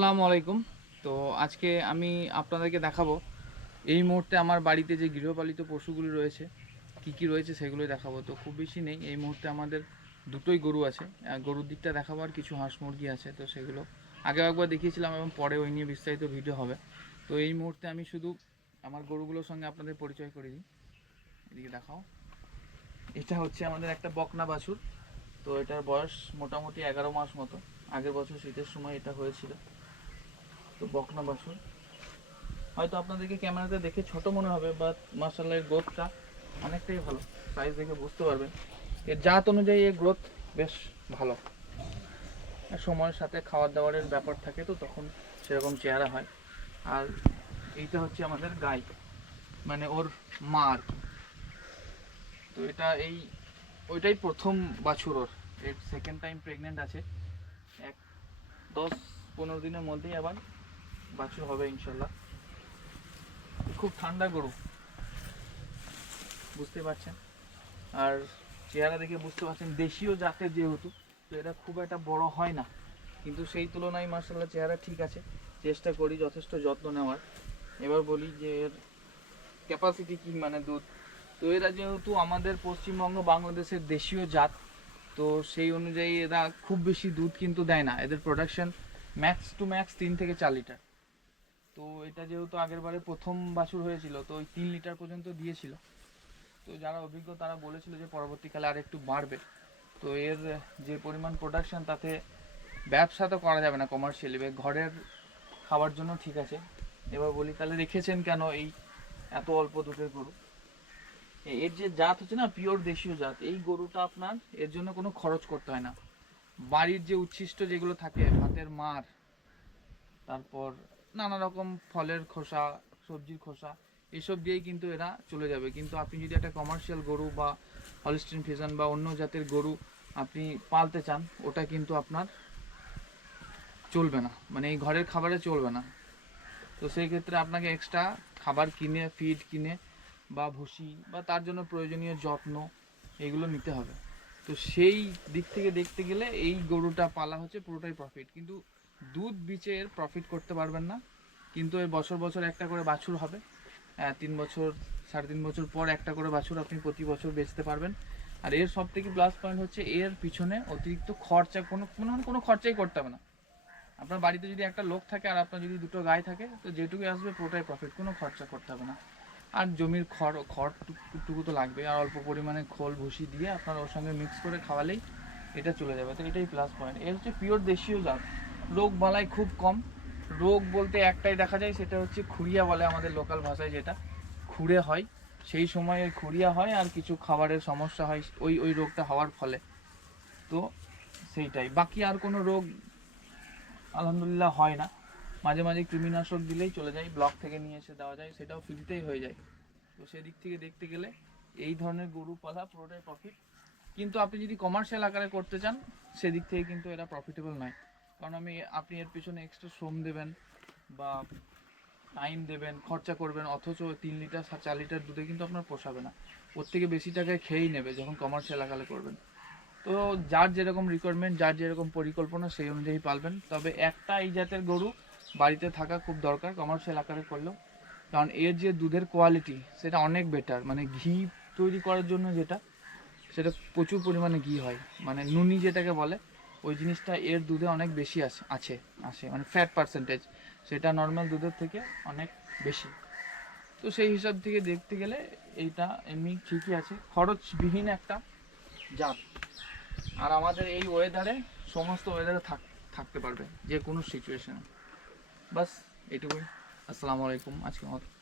আসসালামু আলাইকুম। তো আজকে আমি আপনাদেরকে দেখাবো এই মুহূর্তে আমার বাড়িতে যে গৃহপালিত পশুগুলি রয়েছে, কি কি রয়েছে সেগুলোই দেখাবো। তো খুব বেশি নেই, এই মুহূর্তে আমাদের দুটোই গরু আছে। গরুর দিকটা দেখাবো আর কিছু হাঁস মুরগি আছে, তো সেগুলো আগে একবার দেখিয়েছিলাম এবং পরে ওই নিয়ে বিস্তারিত ভিডিও হবে। তো এই মুহূর্তে আমি শুধু আমার গরুগুলোর সঙ্গে আপনাদের পরিচয় করে দিই। এদিকে দেখাও। এটা হচ্ছে আমাদের একটা বকনা বাছুর। তো এটার বয়স মোটামুটি এগারো মাস মতো। আগের বছর শীতের সময় এটা হয়েছিল। তো বকনা বাছুর হয়তো আপনাদেরকে ক্যামেরাতে দেখে ছোট মনে হবে বাট মার্শাল্লাহ এর গ্রোথটা অনেকটাই ভালো। সাইজ দেখে বুঝতে পারবেন। এর জাত অনুযায়ী এর গ্রোথ বেশ ভালো। সময়ের সাথে খাবার দাবারের ব্যাপার থাকে তো, তখন সেরকম চেহারা হয়। আর এইটা হচ্ছে আমাদের গাই মানে ওর মার তো এটা এই, ওইটাই প্রথম বাছুর ওর। এর সেকেন্ড টাইম প্রেগনেন্ট আছে। এক দশ পনেরো দিনের মধ্যেই আবার বাছুর হবে ইনশাল্লাহ। খুব ঠান্ডা গরু। বুঝতে পারছেন? আর চেহারা দেখে বুঝতে পারছেন, দেশীয় জাতের যেহেতু, তো এটা খুব একটা বড় হয় না। কিন্তু সেই তুলনায় মার্শাল্লাহ চেহারা ঠিক আছে, চেষ্টা করি যথেষ্ট যত্ন নেওয়ার। এবার বলি যে এর ক্যাপাসিটি কি মানে দুধ। তো এরা যেহেতু আমাদের পশ্চিমবঙ্গ, বাংলাদেশের দেশীয় জাত, তো সেই অনুযায়ী এরা খুব বেশি দুধ কিন্তু দেয় না। এদের প্রোডাকশন ম্যাক্স টু ম্যাক্স তিন থেকে চার লিটার তো এটা যেহেতু আগের বারে প্রথম বাছুর হয়েছিল, তো ওই তিন লিটার পর্যন্ত দিয়েছিল। তো যারা অভিজ্ঞ তারা বলেছিল যে পরবর্তীকালে আর একটু বাড়বে। তো এর যে পরিমাণ প্রোডাকশন তাতে ব্যবসা তো করা যাবে না কমার্শিয়ালি ঘরের খাওয়ার জন্য ঠিক আছে। এবার বলি তাহলে রেখেছেন কেন এই এত অল্প দুধের গরু? এর যে জাত হচ্ছে না পিওর দেশীয় জাত, এই গরুটা আপনার এর জন্য কোনো খরচ করতে হয় না। বাড়ির যে উচ্ছিষ্ট যেগুলো থাকে, ভাতের মার, তারপর নানা রকম ফলের খোসা, সবজির খোসা, এসব দিয়েই কিন্তু এরা চলে যাবে। কিন্তু আপনি যদি একটা কমার্শিয়াল গরু বা হলিস্টিন ফিজান বা অন্য জাতের গরু আপনি পালতে চান, ওটা কিন্তু আপনার চলবে না। মানে এই ঘরের খাবারে চলবে না। তো সেই ক্ষেত্রে আপনাকে এক্সট্রা খাবার কিনে ফিড কিনে বা ভুসি বা তার জন্য প্রয়োজনীয় যত্ন এগুলো নিতে হবে। তো সেই দিক থেকে দেখতে গেলে এই গরুটা পালা হচ্ছে পুরোটাই প্রফিট কিন্তু দুধ বিচে এর প্রফিট করতে পারবেন না। কিন্তু এর বছর বছর একটা করে বাছুর হবে। তিন বছর, সাড়ে তিন বছর পর একটা করে বাছুর আপনি প্রতি বছর বেচতে পারবেন। আর এর সব থেকে প্লাস পয়েন্ট হচ্ছে এর পিছনে অতিরিক্ত খরচা, কোনো কোনো কোনো খরচাই করতে হবে না। আপনার বাড়িতে যদি একটা লোক থাকে আর আপনার যদি দুটো গায়ে থাকে, তো যেটুকু আসবে পুরোটাই প্রফিট কোনো খরচা করতে হবে না। আর জমির খড় খড় টুকু- টুকু তো লাগবে আর অল্প পরিমাণে খোল ভুসি দিয়ে আপনার ওর সঙ্গে মিক্স করে খাওয়ালেই এটা চলে যাবে। তো এটাই প্লাস পয়েন্ট এর হচ্ছে পিওর দেশীয় জাত। রোগ বালাই খুব কম। রোগ বলতে একটাই দেখা যায়, সেটা হচ্ছে খুরিয়া বলে আমাদের লোকাল ভাষায় যেটা। খুঁড়ে হয়, সেই সময় ওই খুরিয়া হয় আর কিছু খাবারের সমস্যা হয়, ওই ওই রোগটা হওয়ার ফলে। তো সেইটাই। বাকি আর কোনো রোগ আলহামদুলিল্লাহ হয় না। মাঝে মাঝে কৃমিনাশক দিলেই চলে যায়, ব্লক থেকে নিয়ে এসে দেওয়া যায়, সেটাও ফ্রিতেই হয়ে যায়। তো সেদিক থেকে দেখতে গেলে এই ধরনের গরু পালা পুরোটাই প্রফিট কিন্তু আপনি যদি কমার্শিয়াল আকারে করতে চান, সেদিক থেকে কিন্তু এরা প্রফিটেবল নয়। কারণ আমি, আপনি এর পিছনে এক্সট্রা শ্রম দেবেন বা টাইম দেবেন, খরচা করবেন, অথচ তিন লিটার চার লিটার দুধে কিন্তু আপনার পোষাবে না। ওর থেকে বেশি টাকায় খেয়েই নেবে যখন কমার্শিয়াল আকারে করবেন। তো যার যেরকম রিকোয়ারমেন্ট যার যেরকম পরিকল্পনা, সেই অনুযায়ী পালবেন। তবে একটা এই জাতের গরু বাড়িতে থাকা খুব দরকার কমার্শিয়াল আকারে করলেও। কারণ এর যে দুধের কোয়ালিটি সেটা অনেক বেটার মানে ঘি তৈরি করার জন্য যেটা, সেটা প্রচুর পরিমাণে ঘি হয়। মানে নুনি যেটাকে বলে ওই জিনিসটা এর দুধে অনেক বেশি আছে আছে, আসে। মানে ফ্যাট পার্সেন্টেজ সেটা নর্মাল দুধের থেকে অনেক বেশি। তো সেই হিসাব থেকে দেখতে গেলে এইটা এমনি ঠিকই আছে। খরচবিহীন একটা জাত। আর আমাদের এই ওয়েদারে সমস্ত ওয়েদারে থাক থাকতে পারবে যে কোনো সিচুয়েশনে বাস এটুকুই আসসালামু আলাইকুম আজকে মতো।